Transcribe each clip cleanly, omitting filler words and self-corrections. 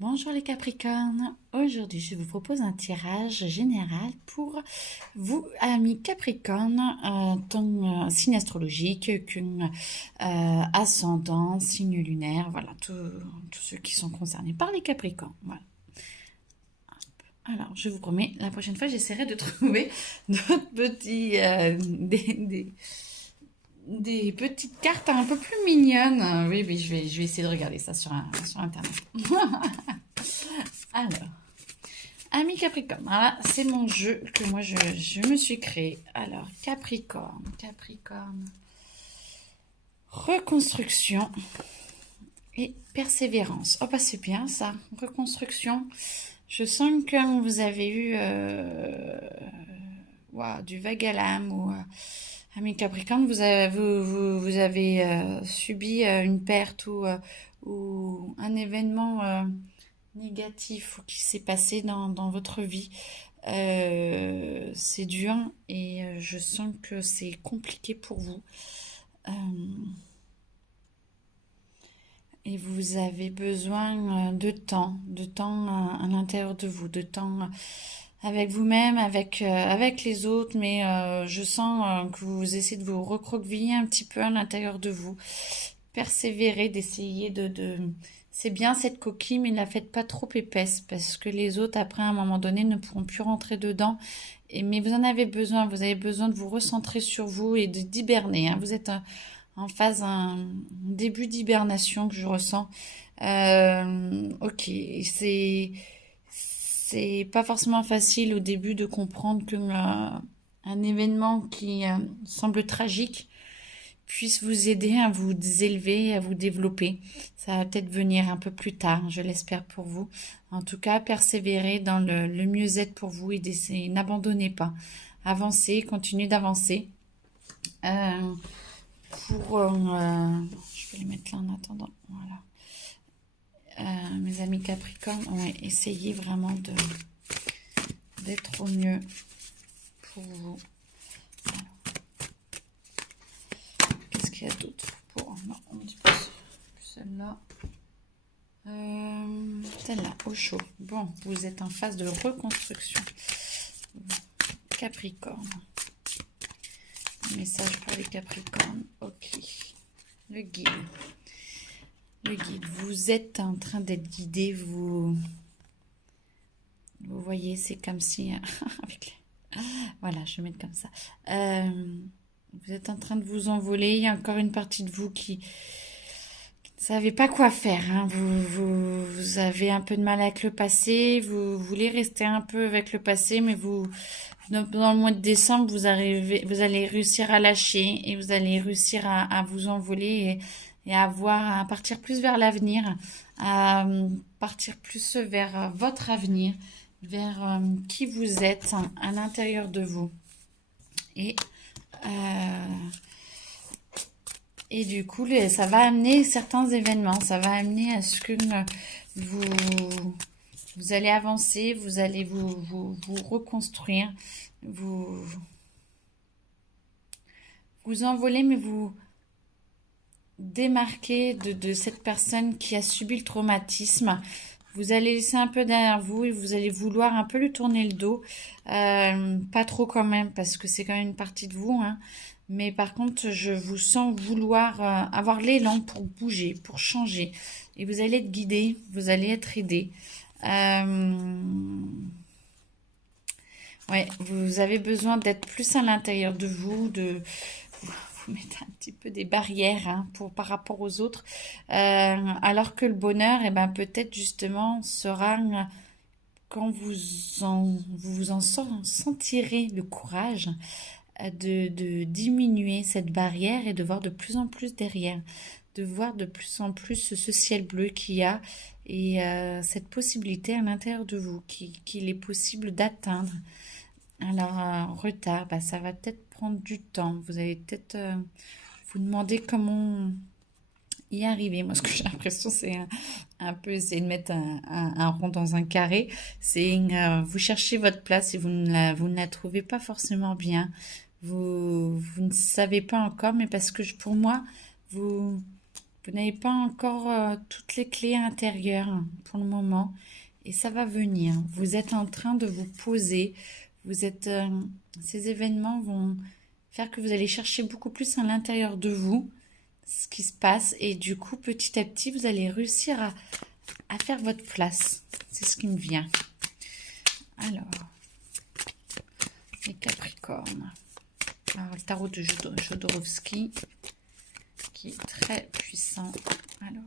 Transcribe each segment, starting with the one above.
Bonjour les Capricornes, aujourd'hui je vous propose un tirage général pour vous, amis Capricornes, tant signe astrologique qu'un ascendant, signe lunaire, voilà, tous ceux qui sont concernés par les Capricornes. Voilà. Alors, je vous promets, la prochaine fois j'essaierai de trouver d'autres petits, des petites cartes un peu plus mignonnes. Oui, oui, je vais essayer de regarder ça sur Internet. Alors. Ami Capricorne, voilà, c'est mon jeu que moi je me suis créé. Alors, Capricorne, reconstruction et persévérance. Oh, bah c'est bien ça, reconstruction. Je sens que vous avez eu du vague à l'âme ou ami Capricorne, vous avez subi une perte ou un événement négatif qui s'est passé dans votre vie. C'est dur et je sens que c'est compliqué pour vous. Euh, et vous avez besoin de temps à l'intérieur de vous, de temps avec vous-même, avec les autres, mais je sens que vous essayez de vous recroqueviller un petit peu à l'intérieur de vous. Persévérer, d'essayer C'est bien cette coquille, mais ne la faites pas trop épaisse, parce que les autres, après, à un moment donné, ne pourront plus rentrer dedans. Mais vous en avez besoin, vous avez besoin de vous recentrer sur vous et d'hiberner. Hein. Vous êtes en phase, un début d'hibernation que je ressens. Ok, c'est pas forcément facile au début de comprendre que un événement qui semble tragique puisse vous aider à vous élever, à vous développer. Ça va peut-être venir un peu plus tard, je l'espère pour vous. En tout cas, persévérez dans le mieux-être pour vous et n'abandonnez pas. Avancez, continuez d'avancer. Euh, je vais les mettre là en attendant. Voilà. Mes amis Capricorne, ouais, essayez vraiment d'être au mieux pour vous. Qu'est-ce qu'il y a d'autre pour... Non, on ne dit pas celle-là. Celle-là, au chaud. Bon, vous êtes en phase de reconstruction. Capricorne. Message pour les Capricornes. Ok. Le guide. Le guide. Vous êtes en train d'être guidé. Vous voyez, c'est comme si... Voilà, je vais mettre comme ça. Vous êtes en train de vous envoler. Il y a encore une partie de vous qui ne savez pas quoi faire. Hein. Vous avez un peu de mal avec le passé. Vous voulez rester un peu avec le passé, mais dans le mois de décembre, vous allez réussir à lâcher et vous allez réussir à vous envoler et à partir plus vers l'avenir, à partir plus vers votre avenir, vers qui vous êtes à l'intérieur de vous. Euh, et du coup, ça va amener certains événements, ça va amener à ce que vous, vous allez avancer, vous allez vous reconstruire, vous envoler, mais vous démarquer de cette personne qui a subi le traumatisme. Vous allez laisser un peu derrière vous et vous allez vouloir un peu lui tourner le dos. Pas trop quand même, parce que c'est quand même une partie de vous. Hein. Mais par contre, je vous sens vouloir avoir l'élan pour bouger, pour changer. Et vous allez être guidé, vous allez être aidé. Ouais, vous avez besoin d'être plus à l'intérieur de vous, de vous mettre un petit peu des barrières hein, par rapport aux autres. Alors que le bonheur, eh ben, peut-être justement, sera quand vous en sentirez le courage de diminuer cette barrière et de voir de plus en plus derrière, de voir de plus en plus ce ciel bleu qu'il y a et cette possibilité à l'intérieur de vous qu'il est possible d'atteindre. Alors, retard, bah, ça va peut-être prendre du temps. Vous allez peut-être vous demander comment y arriver. Moi, ce que j'ai l'impression, c'est un peu essayer de mettre un rond dans un carré. C'est vous cherchez votre place et vous ne la trouvez pas forcément bien. Vous ne savez pas encore, mais parce que pour moi, vous Vous n'avez pas encore toutes les clés intérieures pour le moment et ça va venir. Vous êtes en train de vous poser. Ces événements vont faire que vous allez chercher beaucoup plus à l'intérieur de vous ce qui se passe et du coup, petit à petit, vous allez réussir à faire votre place. C'est ce qui me vient. Alors, les Capricornes. Alors, le tarot de Jodorowsky qui est très puissant. Alors,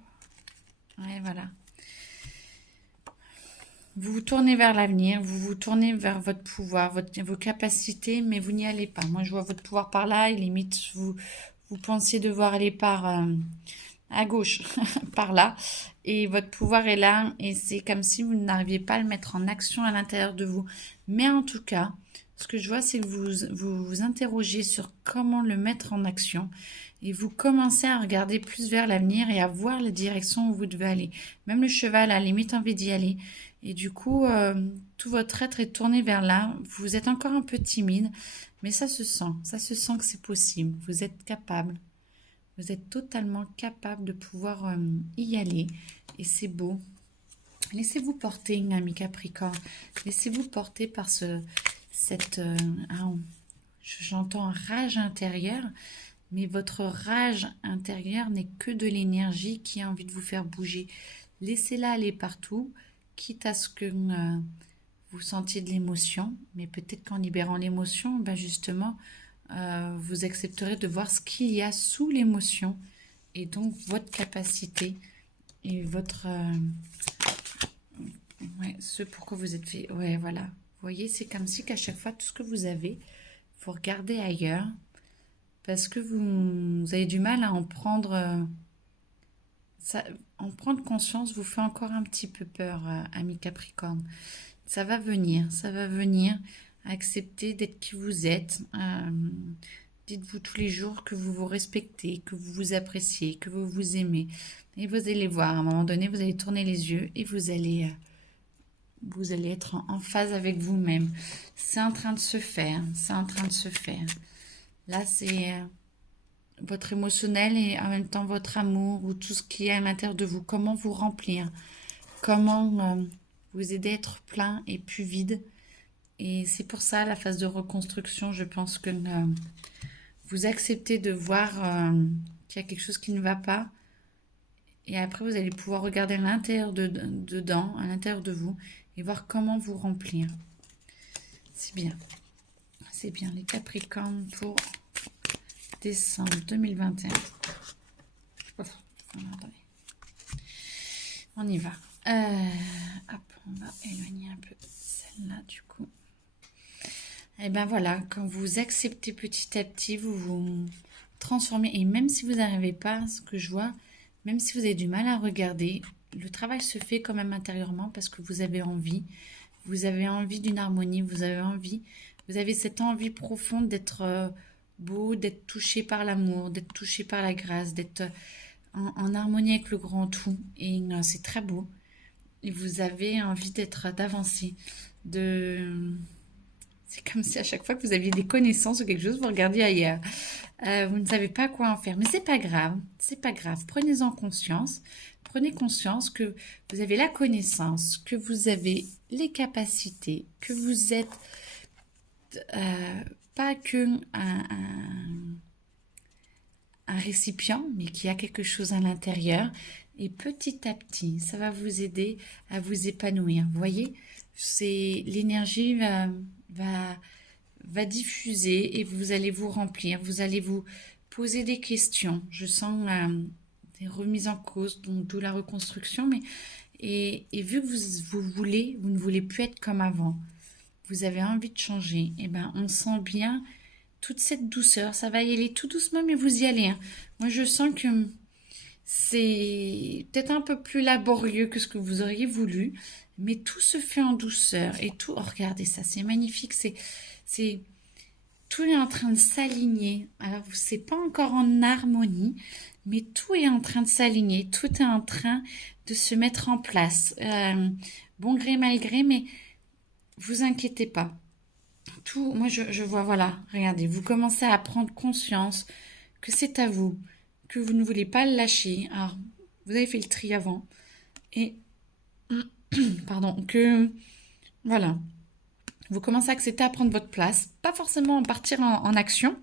ouais, voilà. Vous vous tournez vers l'avenir, vous vous tournez vers votre pouvoir, vos capacités, mais vous n'y allez pas. Moi, je vois votre pouvoir par là et limite, vous pensiez devoir aller à gauche, par là, et votre pouvoir est là, et c'est comme si vous n'arriviez pas à le mettre en action à l'intérieur de vous. Mais en tout cas, ce que je vois, c'est que vous interrogez sur comment le mettre en action, et vous commencez à regarder plus vers l'avenir et à voir la direction où vous devez aller. Même le cheval a limite envie d'y aller. Et du coup, tout votre être est tourné vers là. Vous êtes encore un peu timide, mais ça se sent que c'est possible. Vous êtes capable. Vous êtes totalement capable de pouvoir y aller. Et c'est beau. Laissez-vous porter, ami Capricorne. Laissez-vous porter par j'entends rage intérieure, mais votre rage intérieure n'est que de l'énergie qui a envie de vous faire bouger. Laissez-la aller partout, quitte à ce que vous sentiez de l'émotion, mais peut-être qu'en libérant l'émotion, ben justement, vous accepterez de voir ce qu'il y a sous l'émotion et donc votre capacité et ce pour quoi vous êtes fait. Ouais, voilà. Vous voyez, c'est comme si qu'à chaque fois, tout ce que vous avez, vous regardez ailleurs parce que vous avez du mal à en prendre... en prendre conscience vous fait encore un petit peu peur, ami Capricorne. Ça va venir. Acceptez d'être qui vous êtes. Dites-vous tous les jours que vous vous respectez, que vous vous appréciez, que vous vous aimez. Et vous allez voir, à un moment donné, vous allez tourner les yeux et vous allez être en phase avec vous-même. C'est en train de se faire. Là, c'est... votre émotionnel et en même temps votre amour ou tout ce qui est à l'intérieur de vous. Comment vous remplir, comment vous aider à être plein et plus vide. Et c'est pour ça la phase de reconstruction, je pense que vous acceptez de voir qu'il y a quelque chose qui ne va pas. Et après, vous allez pouvoir regarder à l'intérieur dedans, à l'intérieur de vous, et voir comment vous remplir. C'est bien. C'est bien, les Capricornes pour décembre 2021. On y va. Hop, on va éloigner un peu celle-là du coup. Et ben voilà, quand vous acceptez petit à petit, vous vous transformez. Et même si vous n'arrivez pas, ce que je vois, même si vous avez du mal à regarder, le travail se fait quand même intérieurement parce que vous avez envie. Vous avez envie d'une harmonie, vous avez cette envie profonde d'être beau, d'être touché par l'amour, d'être touché par la grâce, d'être en harmonie avec le grand tout. Et c'est très beau. Et vous avez envie d'avancer, C'est comme si à chaque fois que vous aviez des connaissances ou quelque chose, vous regardiez ailleurs. Vous ne savez pas quoi en faire. Mais c'est pas grave. Prenez-en conscience. Prenez conscience que vous avez la connaissance, que vous avez les capacités, que vous êtes pas que un récipient, mais qu'il y a quelque chose à l'intérieur. Et petit à petit, ça va vous aider à vous épanouir. Vous voyez, l'énergie va diffuser et vous allez vous remplir. Vous allez vous poser des questions. Je sens des remises en cause, d'où la reconstruction. Et vu que vous ne voulez plus être comme avant, vous avez envie de changer, et ben on sent bien toute cette douceur. Ça va y aller tout doucement, mais vous y allez. Hein. Moi, je sens que c'est peut-être un peu plus laborieux que ce que vous auriez voulu, mais tout se fait en douceur. Et tout, oh, regardez ça, c'est magnifique. Tout est en train de s'aligner. Alors, c'est pas encore en harmonie, mais tout est en train de s'aligner. Tout est en train de se mettre en place. Bon gré, mal gré, mais vous inquiétez pas. Moi je vois, voilà, regardez, vous commencez à prendre conscience que c'est à vous, que vous ne voulez pas le lâcher. Alors, vous avez fait le tri avant. Et, pardon, que, voilà, vous commencez à accepter à prendre votre place. Pas forcément en partir en action,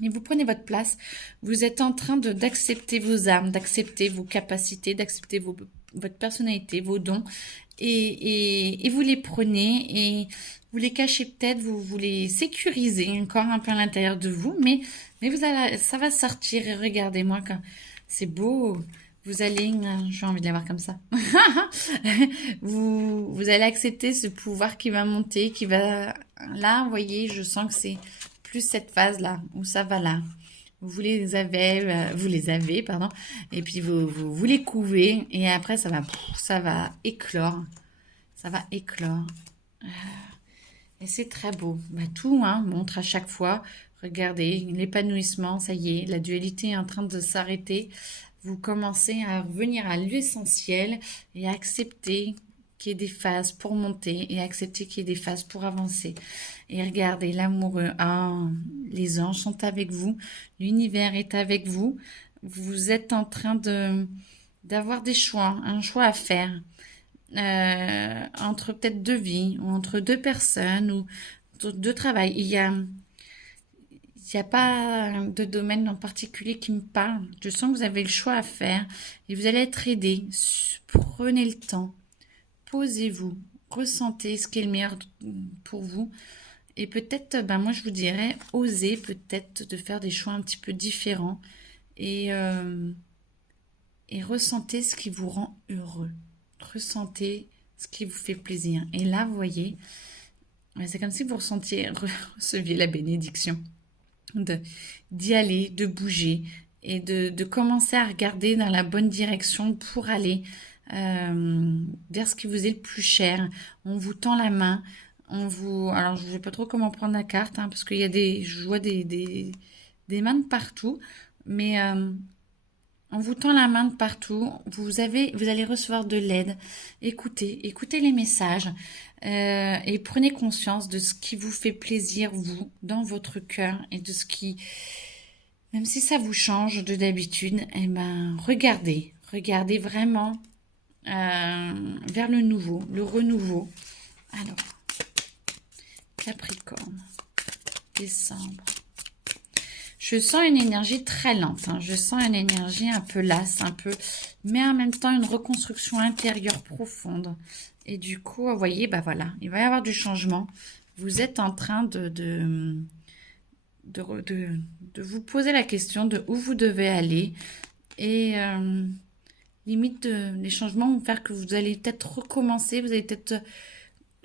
mais vous prenez votre place. Vous êtes en train d'accepter vos armes, d'accepter vos capacités, d'accepter votre personnalité, vos dons. Et vous les prenez et vous les cachez peut-être, vous les sécurisez encore un peu à l'intérieur de vous, mais vous allez, ça va sortir et regardez-moi quand c'est beau. Vous allez, j'ai envie de l'avoir comme ça. Vous allez accepter ce pouvoir qui va monter, qui va, là, vous voyez, je sens que c'est plus cette phase-là, où ça va là. Vous les avez, pardon, et puis vous les couvez, et après ça va éclore. Ça va éclore. Et c'est très beau. Bah, tout montre à chaque fois. Regardez, l'épanouissement, ça y est, la dualité est en train de s'arrêter. Vous commencez à revenir à l'essentiel et à accepter qu'il y ait des phases pour monter et accepter qu'il y ait des phases pour avancer. Et regardez, l'amoureux, les anges sont avec vous, l'univers est avec vous. Vous êtes en train d'avoir des choix, un choix à faire. Entre peut-être deux vies ou entre deux personnes ou deux travail. Il y a pas de domaine en particulier qui me parle. Je sens que vous avez le choix à faire et vous allez être aidé. Prenez le temps, posez-vous, ressentez ce qui est le meilleur pour vous. Et peut-être, moi je vous dirais, osez peut-être de faire des choix un petit peu différents et ressentez ce qui vous rend heureux. Ressentez ce qui vous fait plaisir. Et là, vous voyez, c'est comme si vous receviez la bénédiction d'y aller, de bouger et de commencer à regarder dans la bonne direction pour aller vers ce qui vous est le plus cher. On vous tend la main. Alors, je ne sais pas trop comment prendre la carte, parce qu'il y a je vois des mains de partout, mais on vous tend la main de partout, vous allez recevoir de l'aide. Écoutez les messages et prenez conscience de ce qui vous fait plaisir, vous, dans votre cœur et de ce qui, même si ça vous change de d'habitude, regardez vraiment vers le nouveau, le renouveau. Alors, Capricorne, décembre. Je sens une énergie très lente, je sens une énergie un peu lasse, mais en même temps une reconstruction intérieure profonde. Et du coup, vous voyez, voilà, il va y avoir du changement. Vous êtes en train de vous poser la question de où vous devez aller. Et limite, les changements vont faire que vous allez peut-être recommencer, vous allez peut-être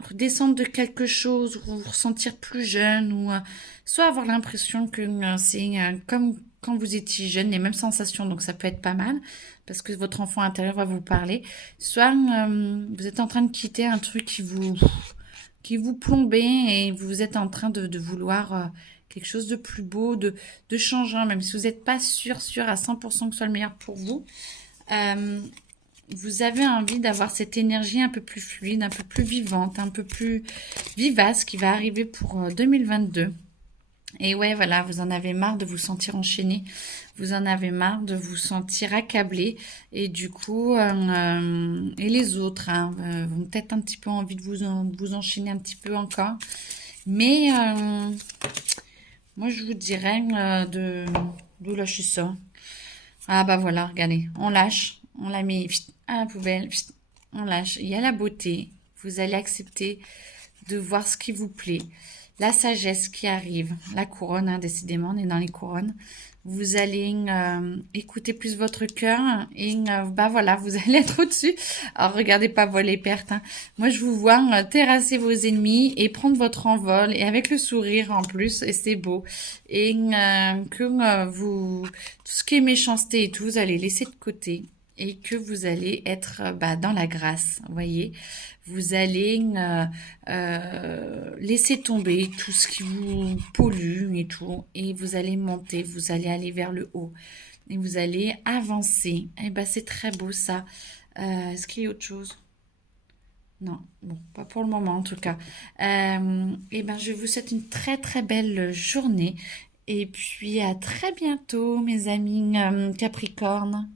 redescendre de quelque chose, ou vous ressentir plus jeune, ou soit avoir l'impression que c'est comme quand vous étiez jeune, les mêmes sensations, donc ça peut être pas mal, parce que votre enfant intérieur va vous parler, soit vous êtes en train de quitter un truc qui vous plombait, et vous êtes en train de vouloir quelque chose de plus beau, de changeant, même si vous n'êtes pas sûr à 100% que ce soit le meilleur pour vous. Vous avez envie d'avoir cette énergie un peu plus fluide, un peu plus vivante, un peu plus vivace qui va arriver pour 2022. Et ouais, voilà, vous en avez marre de vous sentir enchaîné, vous en avez marre de vous sentir accablé, et du coup, et les autres vont peut-être un petit peu envie de vous enchaîner un petit peu encore. Mais moi, je vous dirais de lâcher ça. Ah bah voilà, regardez, on lâche. On la met à la poubelle, on lâche. Il y a la beauté. Vous allez accepter de voir ce qui vous plaît. La sagesse qui arrive. La couronne, décidément, on est dans les couronnes. Vous allez écouter plus votre cœur et voilà, vous allez être au-dessus. Alors, regardez pas voler pertes. Moi, je vous vois terrasser vos ennemis et prendre votre envol, et avec le sourire en plus, et c'est beau. Et que tout ce qui est méchanceté et tout, vous allez laisser de côté. Et que vous allez être dans la grâce, vous voyez. Vous allez laisser tomber tout ce qui vous pollue et tout, et vous allez monter, vous allez aller vers le haut, et vous allez avancer. Et c'est très beau ça. Est-ce qu'il y a autre chose? Non, bon, pas pour le moment en tout cas. Je vous souhaite une très très belle journée. Et puis à très bientôt, mes amis Capricorne.